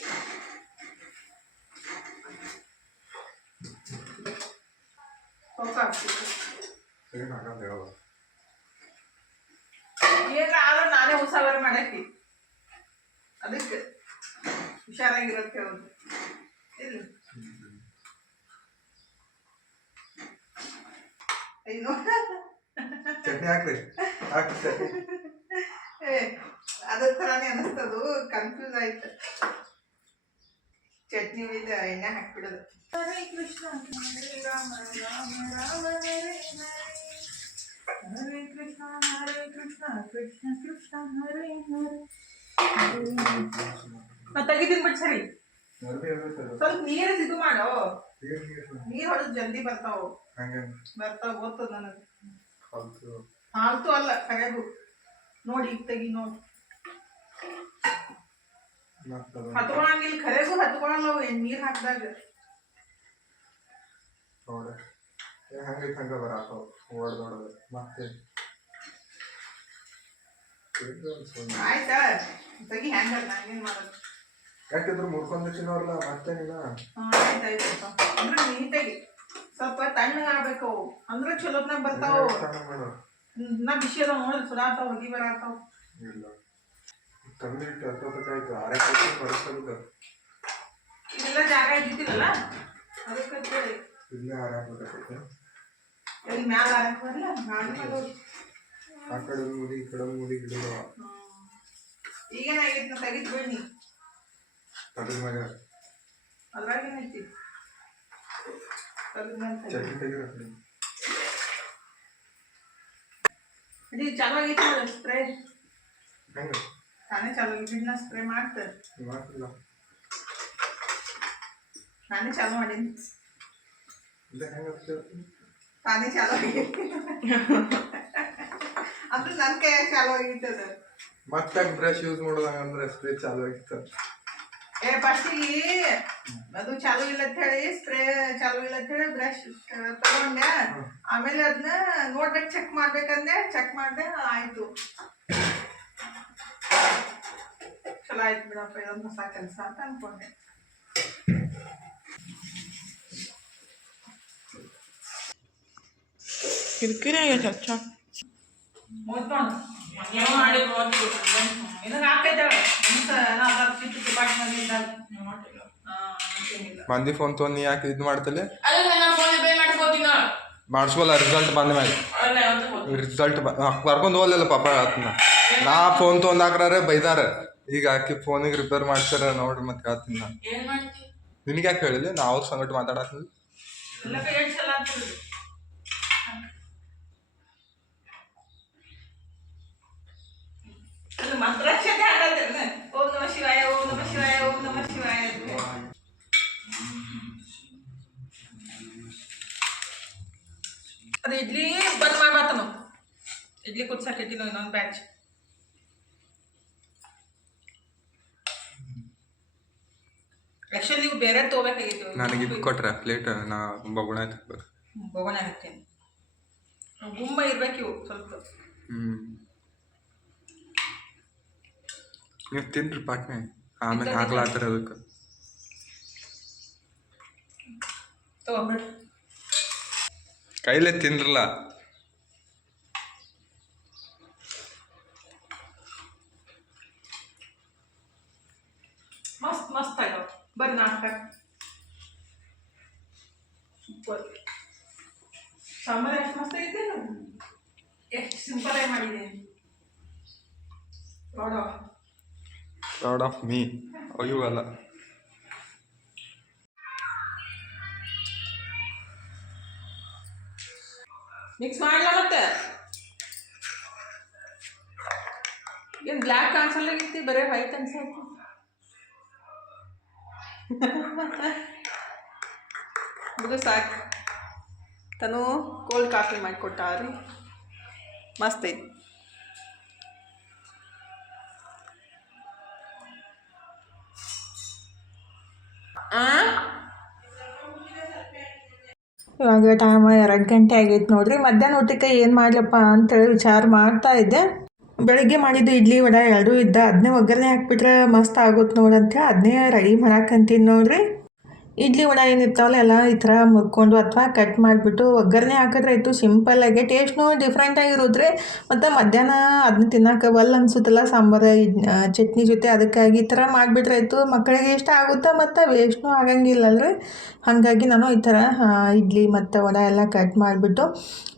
ಏನಾದ್ರೂ ನಾನೇ ಉಸಾವರಿ ಮಾಡಾಕಿ ಅದಕ್ಕೆ ಹುಷಾರಾಗಿರತ್ತೆ ಅವ್ರು ಇಲ್ಲ ಚಟ್ನಿ ಹಾಕ್ರಿ ಅದ್ರ ಥರಾನೇ ಅನಿಸ್ತದು ಕನ್ಫ್ಯೂಸ್ ಆಯ್ತು ಚಟ್ನಿ ಒಯ್ದ ಎಣ್ಣೆ ಹಾಕ್ಬಿಡೋದು ಹರೇ ಕೃಷ್ಣ ಹರೇ ರಾಮ ರಾಮ ರಾಮ ಹರೇ ಹರೇ ಕೃಷ್ಣ ಕೃಷ್ಣ ಕೃಷ್ಣ ಹರೇ ಹರೇ ಮತ್ತೆ ತೆಗಿತೀನಿ ಬಿಟ್ಟು ಸರಿ ಸ್ವಲ್ಪ ನೀರು ಇದು ಮಾಡೋ ನೀರು ಹೊಡೆದು ಜಲ್ದಿ ಬರ್ತಾವ ಗೊತ್ತದ ನನಗೆ ಹಾಲ್ತು ಅಲ್ಲ ಕರೆದು ನೋಡಿ ಈಗ ತೆಗಿ ನೋಡಿ ಹತ್ಕೊಳಂಗಿಲ್ಲ ಖರೆಗೂ ಹತ್ಕೊಳಲ್ಲ ಅವು ನೀರು ಹಾಕಿದಾಗ ಹಂಗೆ ಬರತ್ತವ ಓಡ್ದೋಡದು ಮತ್ತೆ ಆಯ್ತಾ ತೆಗಿ ಹ್ಯಾಂಗ ನಾನೇನು ಮಾಡೋದು ಯಾಕಿದ್ರು ಮುರ್ಕೊಂಡು ತಿನ್ನೋರ್ಲ ಮತ್ತೇನಿಲ್ಲ ಆಯ್ತಾಯ್ತು ಅಂದ್ರೆ ನೀಟಾಗಿ ಸ್ವಲ್ಪ ತಣ್ಣಗೆ ಆಗ್ಬೇಕು ಅವು ಅಂದ್ರೆ ಚಲೋತ್ನಾಗ ಬರ್ತಾವ ನಾ ಬಿಸಿ ಅದಾವ ನೋಡ್ರಿ ಸುಡಾತಾವ ಹೊಗಿ ಬರತ್ತಾವ ಇಲ್ಲ ತಂದಿಟ್ಟು 10 ಆಯ್ತು 6 ಬರ್ತದ ಎಲ್ಲ ಜಾಗ ಇದ್ದಿದ್ದಿಲ್ಲಲ್ಲ ಅದಕ್ಕೆ ಇಲ್ಲೇ ಹಾರಾಕತ್ತೈತೆ. ಎಲ್ಲಿ ಮ್ಯಾಲ ಹಾರಕ್ಕೆ ಬರಲ್ಲ ಆ ಕಡೆ ಮೂಡಿ ಈ ಕಡೆ ಮೂಡಿ ಗಿಡಗಳು ಈಗೇನಾಗೈತಿ ತೆಗಿತು ಬನ್ನಿ ಅದ್ರ ಮ್ಯಾಗ ಅದ್ರಾಗೇನೈತಿ ಚಟ್ನಿ ತೆಗಿರೋ ಇದು ಚಾಲು ಆಗೈತಿ ಸ್ಪ್ರೇ ಹೆಂಗೆ ತಾನೇ ಚಾಲು ಆಗೈತಿ ನಾ ಸ್ಪ್ರೇ ಮಾಡ್ತಾರೆ ಮಾಡ್ತಿಲ್ಲ ನಾನೇ ಚಾಲು ಮಾಡೀನಿ ಇಲ್ಲ ಹೆಂಗೆ ತಾನೇ ಚಾಲು ಆಗೈತಿ ಅಂದ್ರೆ ನನ್ನ ಕೈಯಾಗ ಚಾಲು ಆಗೈತಿ ಅದು ಮತ್ತೆ ಬ್ರಷ್ ಯೂಸ್ ಮಾಡೋದಂಗಂದ್ರೆ ಸ್ಪ್ರೇ ಚಾಲು ಆಗಿತ್ತು. ಫಸ್ಟಿಗೆ ಅದು ಚಾಲು ಇಲ್ಲ ಅಂತ ಹೇಳಿ ಸ್ಪ್ರೇ ಚಾಲು ಇಲ್ಲ ಅಂತ ಹೇಳಿ ಬ್ರಷ್ ತಗೊಂಡೆ. ಆಮೇಲೆ ಅದನ್ನ ನೋಡ್ಬೇಕು ಚೆಕ್ ಮಾಡ್ಬೇಕಂದೆ ಚೆಕ್ ಮಾಡಿದೆ ಆಯ್ತು. ಚಲೋ ಆಯ್ತು ಬಿಡಪ್ಪ ಇದೊಂದು ಹೊಸ ಕೆಲಸ ಅಂತ ಅನ್ಕೊಂಡೆ. ಕಿರಿಕಿರಿ ಆಗೈತೆ ಅಚ್ಚ ಓದ್ಕೊಂಡು ಮಾಡಿ ಮಂದಿ ಫೋನ್ ತೊಗೊಂಡು ನೀ ಯಾಕೆ ಇದು ಮಾಡ್ತಲೆ ಮಾಡಿಸ್ಬೋಲ್ಲ ರಿಸಲ್ಟ್ ಬಂದ ಮ್ಯಾಗ ರಿಸಲ್ಟ್ ಬರ್ಕೊಂಡು ಹೋಗಲಿಲ್ಲ ಪಾಪ ಹೇಳ್ತೀನಿ ನಾ ಫೋನ್ ತೊಗೊಂಡು ಹಾಕ್ರಾರೆ ಬೈದಾರ ಈಗ ಆಕಿ ಫೋನಿಗೆ ರಿಪೇರ್ ಮಾಡ್ತಾರ ನೋಡ್ರಿ ಮತ್ತೆ ಹೇಳ್ತೀನಿ ನಾನು ನಿನಗೆ ಯಾಕೆ ಹೇಳಿಲ್ಲ ನಾ ಅವ್ರ ಸಂಗಟ ಮಾತಾಡತ್ತೀನಿ ಮಂತ್ರಾಕ್ಷತೆ ಆಗತ್ತೇನೆ ಓಂ ನಮಃ ಶಿವಾಯ ಓಂ ನಮಃ ಶಿವಾಯ ಓಂ ನಮಃ ಶಿವಾಯ ಅದು ಇಡ್ಲಿ ಬಂದ್ ಮಾಡ್ಬಾರ್ದು ಇಡ್ಲಿ ಕುದ್ಸಾಕಿಟ್ಟಿನ ಇನ್ನೊಂದು ಬ್ಯಾಚ್ ಆ್ಯಕ್ಚುಲಿ ನೀವು ಬೇರೆ ತೊಗೋಬೇಕಾಗಿತ್ತು ನನಗೆ ಇದು ಕೊಟ್ರೆ ಪ್ಲೇಟ್ ನಾ ಬಗುಣ ಬಗೋಣ ಹಾಕ್ತೇನೆ ಗುಮ್ಮ ಇರ್ಬೇಕು ಇವು ಸ್ವಲ್ಪ ನೀವು ತಿನ್ರಿ ಪಾಟ್ನೆ ಆಮೇಲೆ ಹಾಕ್ಲಾತ್ತಾರೆ ಅದಕ್ಕೆ ತೊಗೊಂಬಿಡ್ರಿ ಕೈಲೇ ತಿನ್ರಲ್ಲ ಮಸ್ತ್ ಮಸ್ತ್ ಆಗ್ಯಾವ ಬರ್ರಿ ನಾಟಕ ಸೂಪರ್ ಸಾಂಬಾರು ಎಷ್ಟು ಮಸ್ತ್ ಐತೆ ಎಷ್ಟು ಸಿಂಪಲ್ ಆಗಿ ಮಾಡಿದೆ ಪ್ರೌಡ್ ಆಫ್ ಮೀ ಅಯ್ಯೋ ಅಲ್ಲ ಮಿಕ್ಸ್ ಮಾಡಲ ಮತ್ತೆ ಏನು ಬ್ಲ್ಯಾಕ್ ಕಾಣಿಸಲ್ಲಾಗಿತ್ತು ಬರೀ ವೈಟ್ ಅನ್ಸೈತಿ ಇದು ಸಾಕು ತನು ಕೋಲ್ಡ್ ಕಾಫಿ ಮಾಡಿಕೊಟ್ಟಾರಿ ಮಸ್ತ್ ಐತಿ ಇವಾಗ ಟೈಮ್ 2 ಗಂಟೆ ಆಗೈತೆ ನೋಡ್ರಿ ಮಧ್ಯಾಹ್ನ ಊಟಕ್ಕೆ ಏನು ಮಾಡ್ಲಪ್ಪ ಅಂತೇಳಿ ವಿಚಾರ ಮಾಡ್ತಾ ಇದ್ದೆ ಬೆಳಿಗ್ಗೆ ಮಾಡಿದ್ದು ಇಡ್ಲಿ ವಡೆ ಎರಡೂ ಇದ್ದ ಅದನ್ನೇ ಒಗ್ಗರಣೆ ಹಾಕ್ಬಿಟ್ರೆ ಮಸ್ತ್ ಆಗುತ್ತೆ ನೋಡಂತೇಳಿ ಅದನ್ನೇ ರೆಡಿ ಮಾಡಾಕಂತೀನಿ ನೋಡ್ರಿ ಇಡ್ಲಿ ವಡೆ ಏನಿರ್ತಾವಲ್ಲ ಎಲ್ಲ ಈ ಥರ ಮುರ್ಕೊಂಡು ಅಥವಾ ಕಟ್ ಮಾಡಿಬಿಟ್ಟು ಒಗ್ಗರಣೆ ಹಾಕಿದ್ರೆ ಆಯಿತು ಸಿಂಪಲ್ಲಾಗಿ ಟೇಸ್ಟ್ನೂ ಡಿಫ್ರೆಂಟಾಗಿರೋದ್ರಿ ಮತ್ತು ಮಧ್ಯಾಹ್ನ ಅದನ್ನ ತಿನ್ನೋಕೆ ಅನ್ಸುತ್ತಲ್ಲ ಸಾಂಬಾರು ಚಟ್ನಿ ಜೊತೆ ಅದಕ್ಕಾಗಿ ಈ ಥರ ಮಾಡಿಬಿಟ್ರೆ ಆಯಿತು ಮಕ್ಕಳಿಗೆ ಇಷ್ಟ ಆಗುತ್ತೆ ಮತ್ತು ವೇಸ್ಟ್ನೂ ಆಗಂಗಿಲ್ಲಲ್ರಿ ಹಾಗಾಗಿ ನಾನು ಈ ಥರ ಇಡ್ಲಿ ಮತ್ತು ವಡೆ ಎಲ್ಲ ಕಟ್ ಮಾಡಿಬಿಟ್ಟು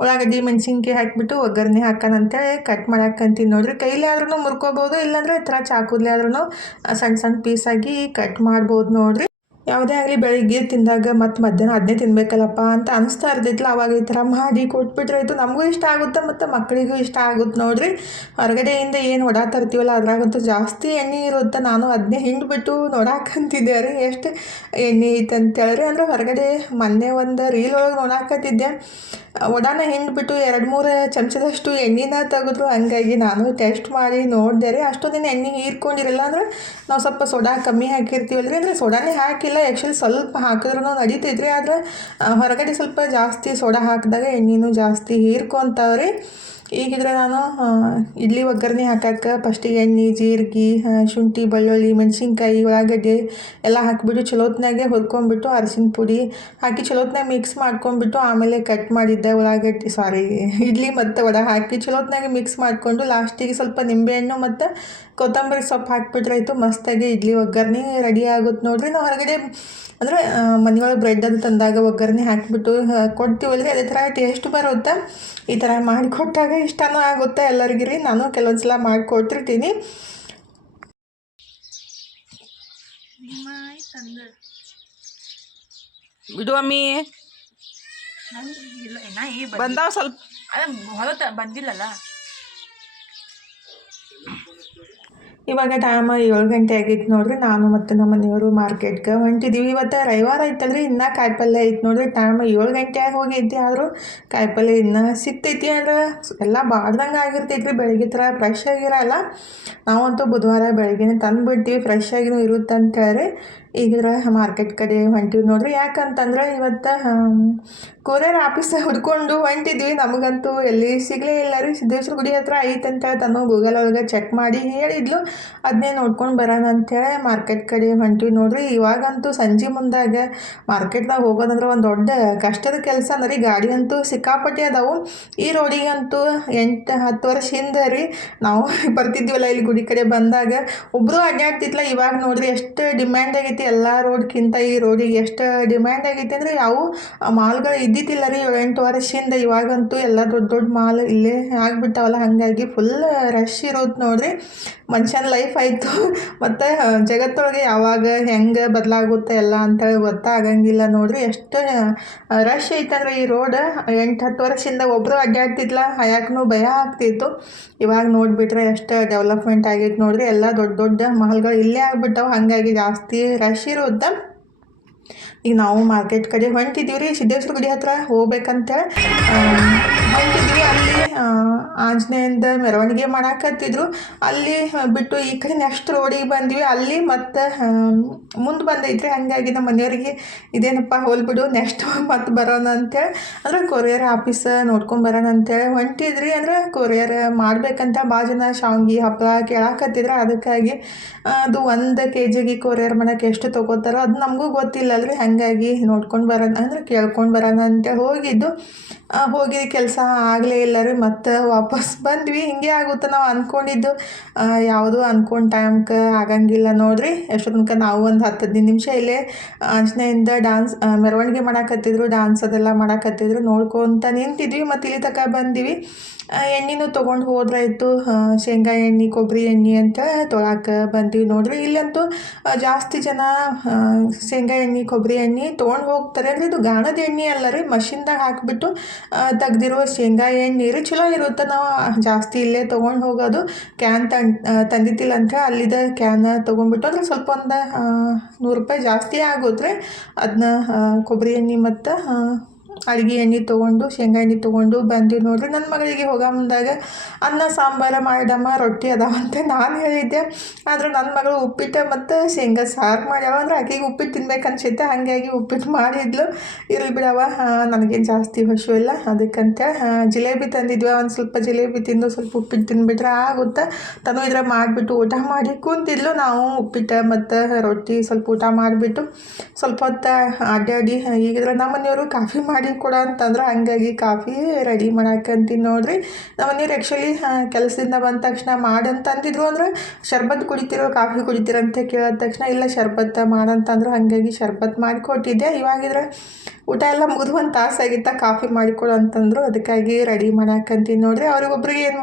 ಉಳ್ಳಾಗಡ್ಡಿ ಮೆಣಸಿನ್ಕಾಯಿ ಹಾಕಿಬಿಟ್ಟು ಒಗ್ಗರಣೆ ಹಾಕೋಣಂತೇಳಿ ಕಟ್ ಮಾಡಾಕಂತೀನಿ ನೋಡ್ರಿ ಕೈಲಿ ಆದ್ರೂ ಮುರ್ಕೋಬೋದು ಇಲ್ಲಾಂದರೆ ಈ ಥರ ಚಾಕುಲಿ ಆದ್ರೂ ಸಣ್ಣ ಸಣ್ಣ ಪೀಸಾಗಿ ಕಟ್ ಮಾಡ್ಬೋದು ನೋಡ್ರಿ ಯಾವುದೇ ಆಗಲಿ ಬೆಳಿಗ್ಗೆ ತಿಂದಾಗ ಮತ್ತು ಮಧ್ಯಾಹ್ನ ಅದನ್ನೇ ತಿನ್ನಬೇಕಲ್ಲಪ್ಪ ಅಂತ ಅನಿಸ್ತಾ ಇರ್ತೈತಿಲ್ಲ ಅವಾಗ ಈ ಥರ ಮಾಡಿ ಕೊಟ್ಬಿಟ್ರೆ ಆಯಿತು ನಮಗೂ ಇಷ್ಟ ಆಗುತ್ತೆ ಮತ್ತು ಮಕ್ಕಳಿಗೂ ಇಷ್ಟ ಆಗುತ್ತೆ ನೋಡಿರಿ ಹೊರಗಡೆಯಿಂದ ಏನು ವಡೆ ತರ್ತೀವಲ್ಲ ಅದ್ರಾಗಂತೂ ಜಾಸ್ತಿ ಎಣ್ಣೆ ಇರುತ್ತೆ ನಾನು ಅದನ್ನೇ ಹಿಂಡ್ಬಿಟ್ಟು ನೋಡಾಕಂತಿದ್ದೆ ರೀ ಎಷ್ಟು ಎಣ್ಣೆ ಐತೆ ಅಂತೇಳ್ರಿ ಅಂದರೆ ಹೊರಗಡೆ ಮೊನ್ನೆ ಒಂದು ರೀಲ್ ಒಳಗೆ ನೋಡಾಕತ್ತಿದ್ದೆ ವಡಾನ ಹಿಂಡ್ಬಿಟ್ಟು 2-3 ಚಮಚದಷ್ಟು ಎಣ್ಣೆನ ತೆಗೆದ್ರು ಹಂಗಾಗಿ ನಾನು ಟೆಸ್ಟ್ ಮಾಡಿ ನೋಡಿದೆ ರೀ ಅಷ್ಟೊಂದಿನ ಎಣ್ಣೆ ಹೀರ್ಕೊಂಡಿರಲ್ಲ ಅಂದರೆ ನಾವು ಸ್ವಲ್ಪ ಸೋಡಾ ಕಮ್ಮಿ ಹಾಕಿರ್ತೀವಲ್ಲ ರೀ ಅಂದರೆ ಸೋಡಾನೇ ಹಾಕಿಲ್ಲ ಆ್ಯಕ್ಚುಲಿ ಸ್ವಲ್ಪ ಹಾಕಿದ್ರೂ ನಡೀತೈತ್ರಿ ಆದರೆ ಹೊರಗಡೆ ಸ್ವಲ್ಪ ಜಾಸ್ತಿ ಸೋಡಾ ಹಾಕಿದಾಗ ಎಣ್ಣೆನೂ ಜಾಸ್ತಿ ಹೀರ್ಕೊತಾವ್ರಿ ಈಗಿದ್ರೆ ನಾನು ಇಡ್ಲಿ ಒಗ್ಗರಣೆ ಹಾಕಕ್ಕೆ ಫಸ್ಟಿಗೆ ಎಣ್ಣೆ ಜೀರಿಗೆ ಶುಂಠಿ ಬೆಳ್ಳುಳ್ಳಿ ಮೆಣಸಿನ್ಕಾಯಿ ಉಳ್ಳಾಗಡ್ಡಿ ಎಲ್ಲ ಹಾಕಿಬಿಟ್ಟು ಚಲೋತ್ನಾಗೆ ಹುರ್ಕೊಂಡ್ಬಿಟ್ಟು ಅರಿಶಿನ ಪುಡಿ ಹಾಕಿ ಚಲೋತ್ನಾಗ ಮಿಕ್ಸ್ ಮಾಡ್ಕೊಂಡ್ಬಿಟ್ಟು ಆಮೇಲೆ ಕಟ್ ಮಾಡಿದ್ದೆ ಉಳ್ಳಾಗಡ್ಡಿ ಇಡ್ಲಿ ಮತ್ತು ವಡೆ ಹಾಕಿ ಚಲೋತ್ನಾಗೆ ಮಿಕ್ಸ್ ಮಾಡಿಕೊಂಡು ಲಾಸ್ಟಿಗೆ ಸ್ವಲ್ಪ ನಿಂಬೆಹಣ್ಣು ಮತ್ತು ಕೊತ್ತಂಬರಿ ಸೊಪ್ಪು ಹಾಕಿಬಿಟ್ರಾಯ್ತು ಮಸ್ತಾಗಿ ಇಡ್ಲಿ ಒಗ್ಗರಣೆ ರೆಡಿ ಆಗುತ್ತೆ ನೋಡಿರಿ. ನಾವು ಹೊರಗಡೆ ಅಂದರೆ ಮನೆಯೊಳಗೆ ಬ್ರೆಡ್ ಅದು ತಂದಾಗ ಒಗ್ಗರಣೆ ಹಾಕಿಬಿಟ್ಟು ಕೊಡ್ತೀವಲ್ರಿ ಅದೇ ಥರ ಟೇಸ್ಟ್ ಬರುತ್ತೆ. ಈ ಥರ ಮಾಡಿಕೊಟ್ಟಾಗ ಇಷ್ಟನೂ ಆಗುತ್ತೆ ಎಲ್ಲರಿಗೂ ರೀ. ನಾನು ಕೆಲವೊಂದು ಸಲ ಮಾಡಿಕೊಟ್ಟಿರ್ತೀನಿ. ಬಿಡು ಅಮ್ಮಿ ಬಂದಾವ ಸ್ವಲ್ಪ ಬಂದಿಲ್ಲಲ್ಲ. ಇವಾಗ ಟೈಮ್ 7 ಗಂಟೆ ಆಗಿತ್ತು ನೋಡ್ರಿ. ನಾನು ಮತ್ತು ನಮ್ಮ ಮನೆಯವರು ಮಾರ್ಕೆಟ್ಗೆ ಹೊಂಟಿದ್ದೀವಿ. ಇವತ್ತು ರವಿವಾರ ಐತಲ್ರಿ, ಇನ್ನೂ ಕಾಯಿಪಲ್ಯ ಐತೆ ನೋಡ್ರಿ. ಟೈಮ್ 7 ಗಂಟೆ ಆಗಿ ಹೋಗೈತಿ, ಆದರೂ ಕಾಯಿಪಲ್ಯ ಇನ್ನೂ ಸಿಗ್ತೈತಿ. ಆದ್ರೆ ಎಲ್ಲ ಬಾಡ್ದಂಗೆ ಆಗಿರ್ತೈತಿ ರೀ, ಬೆಳಗ್ಗೆ ಥರ ಫ್ರೆಶ್ ಆಗಿರಲ್ಲ. ನಾವಂತೂ ಬುಧವಾರ ಬೆಳಗ್ಗೆನೇ ತಂದುಬಿಡ್ತೀವಿ, ಫ್ರೆಶ್ ಆಗಿನೂ ಇರುತ್ತೆ ಅಂತ ಹೇಳಿ. ಈಗಿದ್ರೆ ಮಾರ್ಕೆಟ್ ಕಡೆ ಹೊಂಟಿವಿ ನೋಡ್ರಿ. ಯಾಕಂತಂದ್ರೆ ಇವತ್ತು ಕೊರಿಯರ್ ಆಫೀಸ್ ಹುಡ್ಕೊಂಡು ಹೊಂಟಿದ್ವಿ. ನಮಗಂತೂ ಎಲ್ಲಿ ಸಿಗಲೇ ಇಲ್ಲ ರೀ. ಸಿದ್ದೇಶ್ವರ ಗುಡಿ ಹತ್ರ ಐತೆ ಅಂತೇಳಿ ತಾನು ಗೂಗಲ್ ಒಳಗೆ ಚೆಕ್ ಮಾಡಿ ಹೇಳಿದ್ಲು. ಅದನ್ನೇ ನೋಡ್ಕೊಂಡು ಬರೋಣ ಅಂಥೇಳಿ ಮಾರ್ಕೆಟ್ ಕಡೆ ಹೊಂಟಿವಿ ನೋಡ್ರಿ. ಇವಾಗಂತೂ ಸಂಜೆ ಮುಂದಾಗ ಮಾರ್ಕೆಟ್ದಾಗ ಹೋಗೋದಂದ್ರೆ ಒಂದು ದೊಡ್ಡ ಕಷ್ಟದ ಕೆಲಸ ರೀ. ಗಾಡಿ ಅಂತೂ ಸಿಕ್ಕಾಪಟ್ಟೆ ಅದಾವು. ಈ ರೋಡಿಗಂತೂ 8-10 ವರ್ಷ ಹಿಂದೆ ರೀ ನಾವು ಬರ್ತಿದ್ವಲ್ಲ ಇಲ್ಲಿ ಗುಡಿ ಕಡೆ ಬಂದಾಗ ಒಬ್ಬರು ಅಡ್ಡಾಡ್ತಿದ್ಲ. ಇವಾಗ ನೋಡ್ರಿ ಎಷ್ಟು ಡಿಮ್ಯಾಂಡ್ ಆಗೈತಿ. ಎಲ್ಲ ರೋಡ್ಗಿಂತ ಈ ರೋಡಿಗೆ ಎಷ್ಟು ಡಿಮ್ಯಾಂಡ್ ಆಗೈತಿ ಅಂದರೆ ಯಾವ ಮಾಲ್ಗಳು ಇದ್ದಿದ್ದಿಲ್ಲ ರೀ 7-8 ವರ್ಷದಿಂದ. ಇವಾಗಂತೂ ಎಲ್ಲ ದೊಡ್ಡ ದೊಡ್ಡ ಮಾಲ್ ಇಲ್ಲೇ ಆಗಿಬಿಟ್ಟಾವಲ್ಲ, ಹಾಗಾಗಿ ಫುಲ್ ರಶ್ ಇರೋದು ನೋಡ್ರಿ. ಮನುಷ್ಯನ ಲೈಫ್ ಆಯಿತು ಮತ್ತು ಜಗತ್ತೊಳಗೆ ಯಾವಾಗ ಹೆಂಗೆ ಬದಲಾಗುತ್ತೆ ಎಲ್ಲ ಅಂತೇಳಿ ಗೊತ್ತಾಗಂಗಿಲ್ಲ ನೋಡ್ರಿ. ಎಷ್ಟು ರಶ್ ಐತಂದ್ರೆ ಈ ರೋಡ್ 8-10 ವರ್ಷದಿಂದ ಒಬ್ಬರು ಅಡ್ಡಾಡ್ತಿದ್ಲ, ಯಾಕೂ ಭಯ ಆಗ್ತಿತ್ತು. ಇವಾಗ ನೋಡಿಬಿಟ್ರೆ ಎಷ್ಟು ಡೆವಲಪ್ಮೆಂಟ್ ಆಗೈತೆ ನೋಡ್ರಿ. ಎಲ್ಲ ದೊಡ್ಡ ದೊಡ್ಡ ಮಾಲ್ಗಳು ಇಲ್ಲೇ ಆಗ್ಬಿಟ್ಟವು, ಹಾಗಾಗಿ ಜಾಸ್ತಿ ರಶ್ ಇರುತ್ತೆ. ಈಗ ನಾವು ಮಾರ್ಕೆಟ್ ಕಡೆ ಹೊಂಟಿದ್ದೀವಿ ರೀ. ಸಿದ್ದೇಶ್ವರ ಗುಡಿ ಹತ್ರ ಹೋಗ್ಬೇಕಂತೇಳಿ ಹೊಂಟಿದ್ವಿ. ಅಲ್ಲಿ ಆಂಜನೇಯಂದು ಮೆರವಣಿಗೆ ಮಾಡಾಕತ್ತಿದ್ರು. ಅಲ್ಲಿ ಬಿಟ್ಟು ಈ ಕಡೆ ನೆಕ್ಸ್ಟ್ ರೋಡಿಗೆ ಬಂದ್ವಿ. ಅಲ್ಲಿ ಮತ್ತು ಮುಂದೆ ಬಂದೈತ್ರಿ. ಹಾಗಾಗಿ ನಮ್ಮ ಮನೆಯವರಿಗೆ ಇದೇನಪ್ಪ ಹೋಲ್ಬಿಡು ನೆಕ್ಸ್ಟ್ ಮತ್ತೆ ಬರೋಣ ಅಂಥೇಳಿ ಅಂದ್ರೆ ಕೊರಿಯರ್ ಆಫೀಸ್ ನೋಡ್ಕೊಂಬರೋಣ ಅಂಥೇಳಿ ಹೊಂಟಿದ್ರಿ. ಅಂದ್ರೆ ಕೊರಿಯರ್ ಮಾಡ್ಬೇಕಂತ ಭಾಳ ಜನ ಶಾವ್ಗೆ ಹಪ್ಪಳ ಕೇಳಾಕತ್ತಿದ್ರು. ಅದಕ್ಕಾಗಿ ಅದು 1 kg ಕೊರಿಯರ್ ಮಾಡೋಕ್ಕೆ ಎಷ್ಟು ತೊಗೋತಾರೋ ಅದು ನಮಗೂ ಗೊತ್ತಿಲ್ಲಲ್ರಿ. ಹಾಗಾಗಿ ನೋಡ್ಕೊಂಡು ಬರೋಣ ಅಂದ್ರೆ ಕೇಳ್ಕೊಂಡು ಬರೋಣ ಅಂತೇಳಿ ಹೋಗಿ ಕೆಲಸ ಆಗಲೇ ಇಲ್ಲ ರೀ. ಮತ್ತು ವಾಪಸ್ ಬಂದ್ವಿ. ಹಿಂಗೆ ಆಗುತ್ತೆ, ನಾವು ಅಂದ್ಕೊಂಡಿದ್ದು ಯಾವುದು ಅಂದ್ಕೊಂಡು ಟೈಮ್ಗೆ ಆಗಂಗಿಲ್ಲ ನೋಡ್ರಿ. ಎಷ್ಟೋ ತನಕ ನಾವು ಒಂದು 10-15 ನಿಮಿಷ ಇಲ್ಲೇ ಆಂಜನೇಯಿಂದ ಡ್ಯಾನ್ಸ್ ಮೆರವಣಿಗೆ ಮಾಡಾಕತ್ತಿದ್ರು, ಡ್ಯಾನ್ಸ್ ಅದೆಲ್ಲ ಮಾಡಾಕತ್ತಿದ್ರು, ನೋಡ್ಕೊತ ನಿಂತಿದ್ವಿ. ಮತ್ತು ಇಲ್ಲಿ ತನಕ ಬಂದಿವಿ. ಎಣ್ಣೆನೂ ತೊಗೊಂಡು ಹೋದ್ರಾಯ್ತು. ಶೇಂಗಾ ಎಣ್ಣೆ ಕೊಬ್ಬರಿ ಎಣ್ಣೆ ಅಂತ ತೊಗೊಳಕ್ಕೆ ಬಂದ್ವಿ ನೋಡ್ರಿ. ಇಲ್ಲಂತೂ ಜಾಸ್ತಿ ಜನ ಶೇಂಗಾ ಎಣ್ಣೆ ಕೊಬ್ಬರಿ ಎಣ್ಣೆ ತೊಗೊಂಡು ಹೋಗ್ತಾರೆ. ಅಂದರೆ ಇದು ಗಾಣದ ಎಣ್ಣೆ ಅಲ್ಲ ರೀ, ಮಷಿನ್ದಾಗ ಹಾಕಿಬಿಟ್ಟು ತೆಗ್ದಿರೋ ಶೇಂಗಾ ಎಣ್ಣೆ ರೀ. ಚಲೋ ಇರುತ್ತೆ. ನಾವು ಜಾಸ್ತಿ ಇಲ್ಲೇ ತೊಗೊಂಡು ಹೋಗೋದು. ಕ್ಯಾನ್ ತಂದಿದ್ದಿಲ್ಲ ಅಂತ ಅಲ್ಲಿದ್ದ ಕ್ಯಾನ್ ತೊಗೊಂಡ್ಬಿಟ್ಟು ಅಂದ್ರೆ ಸ್ವಲ್ಪ ಒಂದು 100 ರೂಪಾಯಿ ಜಾಸ್ತಿ ಆಗುತ್ತೆ ರೀ. ಅದನ್ನ ಕೊಬ್ಬರಿ ಎಣ್ಣೆ ಮತ್ತು ಅಡುಗೆ ಎಣ್ಣೆ ತೊಗೊಂಡು ಶೇಂಗಾ ಎಣ್ಣೆ ತೊಗೊಂಡು ಬಂದ್ವಿ ನೋಡ್ರಿ. ನನ್ನ ಮಗಳಿಗೆ ಹೋಗೋ ಮುಂದಾಗ ಅನ್ನ ಸಾಂಬಾರು ಮಾಡಮ್ಮ, ರೊಟ್ಟಿ ಅದಾವಂತೆ ನಾನು ಹೇಳಿದ್ದೆ. ಆದ್ರೆ ನನ್ನ ಮಗಳು ಉಪ್ಪಿಟ್ಟು ಮತ್ತು ಶೇಂಗಾ ಸಾರು ಮಾಡ್ಯಾವ. ಅಂದ್ರೆ ಆಕೆಗೆ ಉಪ್ಪಿಟ್ಟು ತಿನ್ಬೇಕು ಅನ್ಸೈತೆ, ಹಾಗಾಗಿ ಉಪ್ಪಿಟ್ಟು ಮಾಡಿದ್ಲು. ಇರಲಿ ಬಿಡವ, ನನಗೇನು ಜಾಸ್ತಿ ಹಸು ಇಲ್ಲ, ಅದಕ್ಕಂತ ಜಿಲೇಬಿ ತಂದಿದ್ವಿ. ಒಂದು ಸ್ವಲ್ಪ ಜಿಲೇಬಿ ತಿಂದು ಸ್ವಲ್ಪ ಉಪ್ಪಿಟ್ಟು ತಿಂದುಬಿಟ್ರೆ ಆಗುತ್ತೆ. ತನು ಇದ್ರೆ ಮಾಡಿಬಿಟ್ಟು ಊಟ ಮಾಡಿ ಕುಂತಿದ್ಲು. ನಾವು ಉಪ್ಪಿಟ್ಟು ಮತ್ತು ರೊಟ್ಟಿ ಸ್ವಲ್ಪ ಊಟ ಮಾಡಿಬಿಟ್ಟು ಸ್ವಲ್ಪ ಹೊತ್ತು ಅಡ್ಡಾಡಿ ಈಗಿದ್ರೆ ನಮ್ಮ ಮನೆಯವರು ಕಾಫಿ ಮಾಡಿ ಕೊಡ ಅಂತಂದ್ರೆ ಹಾಗಾಗಿ ಕಾಫಿ ರೆಡಿ ಮಾಡಾಕಂತೀನಿ ನೋಡ್ರಿ. ನಮ್ಮ ಮನೆಯವ್ರು ಆ್ಯಕ್ಚುಲಿ ಕೆಲಸದಿಂದ ಬಂದ ತಕ್ಷಣ ಮಾಡಂತ ಅಂದಿದ್ರು. ಅಂದ್ರೆ ಶರ್ಬತ್ ಕುಡಿತಿರೋ ಕಾಫಿ ಕುಡಿತೀರೋ ಅಂತ ಕೇಳಿದ ತಕ್ಷಣ ಇಲ್ಲ ಶರ್ಬತ್ ಮಾಡಂತಂದ್ರು. ಹಾಗಾಗಿ ಶರ್ಬತ್ ಮಾಡಿಕೊಟ್ಟಿದ್ದೆ. ಇವಾಗಿದ್ರೆ ಊಟ ಎಲ್ಲ ಮುಗಿದು 1 ತಾಸಾಗಿತ್ತ, ಕಾಫಿ ಮಾಡಿಕೊಡು ಅಂತಂದರು. ಅದಕ್ಕಾಗಿ ರೆಡಿ ಮಾಡಾಕಂತೀನಿ ನೋಡ್ರಿ. ಅವ್ರಿಗೊಬ್ರಿಗೆ ಏನು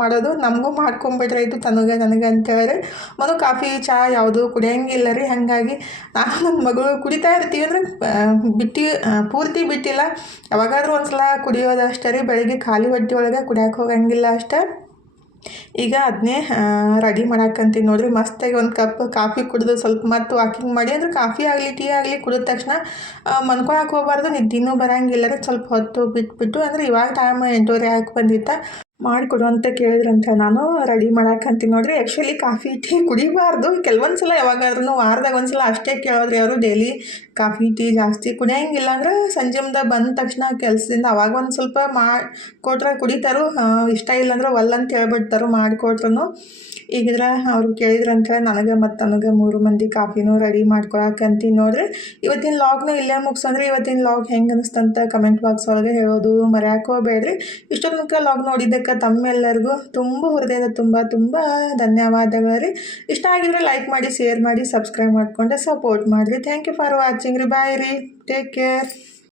ಮಾಡೋದು, ನಮಗೂ ಮಾಡ್ಕೊಂಬಿಟ್ರಾಯ್ತು, ನನಗೆ ಅಂತೇಳಿ. ಮನು ಕಾಫಿ ಚಹಾ ಯಾವುದೂ ಕುಡಿಯೋಂಗಿಲ್ಲ ರೀ. ಹಾಗಾಗಿ ನಾನು ನನ್ನ ಮಗಳು ಕುಡಿತಾ ಇರ್ತೀವಿ. ಅಂದರೆ ಪೂರ್ತಿ ಬಿಟ್ಟಿಲ್ಲ, ಯಾವಾಗಾದ್ರೂ ಒಂದು ಸಲ ಕುಡಿಯೋದು ಅಷ್ಟೇ ರೀ. ಬೆಳಗ್ಗೆ ಖಾಲಿ ಹೊಟ್ಟೆ ಒಳಗೆ ಕುಡಿಯೋಕೆ ಹೋಗಂಗಿಲ್ಲ ಅಷ್ಟೇ. ಈಗ ಅದನ್ನೇ ರೆಡಿ ಮಾಡಾಕಂತೀನಿ ನೋಡ್ರಿ. ಮಸ್ತಾಗಿ 1 ಕಪ್ ಕಾಫಿ ಕುಡಿದು ಸ್ವಲ್ಪ ಮತ್ತು ವಾಕಿಂಗ್ ಮಾಡಿ. ಅಂದ್ರೆ ಕಾಫಿ ಆಗಲಿ ಟೀ ಆಗಲಿ ಕುಡಿದ ತಕ್ಷಣ ಮನ್ಕೊಳಕ್ಕೆ ಹೋಗ್ಬಾರ್ದು, ನಿದ್ದೆನೂ ಬರೋಂಗಿಲ್ಲ ರೀ. ಸ್ವಲ್ಪ ಹೊತ್ತು ಬಿಟ್ಬಿಟ್ಟು ಅಂದ್ರೆ ಇವಾಗ ಟೈಮ್ 8:30 ಆಗಿ ಬಂದಿತ್ತ, ಮಾಡಿಕೊಡು ಅಂತ ಕೇಳಿದ್ರಂತ ನಾನು ರೆಡಿ ಮಾಡಾಕಂತೀನಿ ನೋಡ್ರಿ. ಆ್ಯಕ್ಚುಲಿ ಕಾಫಿ ಟೀ ಕುಡಿಬಾರ್ದು. ಕೆಲವೊಂದು ಸಲ ಯಾವಾಗಾದ್ರೂ ವಾರದಾಗ 1 ಸಲ ಅಷ್ಟೇ ಕೇಳೋದ್ರಿ ಅವರು. ಡೈಲಿ ಕಾಫಿ ಟೀ ಜಾಸ್ತಿ ಕುಡಿಯೋಂಗಿಲ್ಲ ಅಂದ್ರೆ ಸಂಜೆ ಮುಂದೆ ಬಂದ ತಕ್ಷಣ ಕೆಲಸದಿಂದ ಅವಾಗ ಒಂದು ಸ್ವಲ್ಪ ಕೊಟ್ರೆ ಕುಡಿತಾರೋ, ಇಷ್ಟ ಇಲ್ಲಾಂದ್ರೆ ಒಲ್ಲಂತ ಹೇಳ್ಬಿಡ್ತಾರೋ ಮಾಡಿಕೊಟ್ರು. ಈಗಿದ್ರೆ ಅವ್ರು ಕೇಳಿದ್ರಂತ ನನಗೆ ಮತ್ತು ನನಗೆ 3 ಮಂದಿ ಕಾಫಿನೂ ರೆಡಿ ಮಾಡ್ಕೊಳಕಂತೀನಿ ನೋಡ್ರಿ. ಇವತ್ತಿನ ಲಾಗ್ನ ಇಲ್ಲೇ ಮುಗಿಸಂದ್ರೆ ಇವತ್ತಿನ ಲಾಗ್ ಹೆಂಗೆ ಅನಿಸ್ತಂತ ಕಮೆಂಟ್ ಬಾಕ್ಸ್ ಒಳಗೆ ಹೇಳೋದು ಮರೆಯೋಕೆ ಹೋಗಬೇಡ್ರಿ. ಇಷ್ಟೊಂದು ತನಕ ಲಾಗ್ ನೋಡಿದ್ದಕ್ಕೆ ತಮ್ಮೆಲ್ಲರಿಗೂ ತುಂಬ ಹೃದಯದ ತುಂಬ ಧನ್ಯವಾದಗಳು ರೀ. ಇಷ್ಟ ಆಗಿದ್ರೆ ಲೈಕ್ ಮಾಡಿ, ಶೇರ್ ಮಾಡಿ, ಸಬ್ಸ್ಕ್ರೈಬ್ ಮಾಡಿಕೊಂಡೆ ಸಪೋರ್ಟ್ ಮಾಡಿರಿ. ಥ್ಯಾಂಕ್ ಯು ಫಾರ್ ವಾಚಿಂಗ್ ರೀ. ಬಾಯ್ ರೀ. Take care.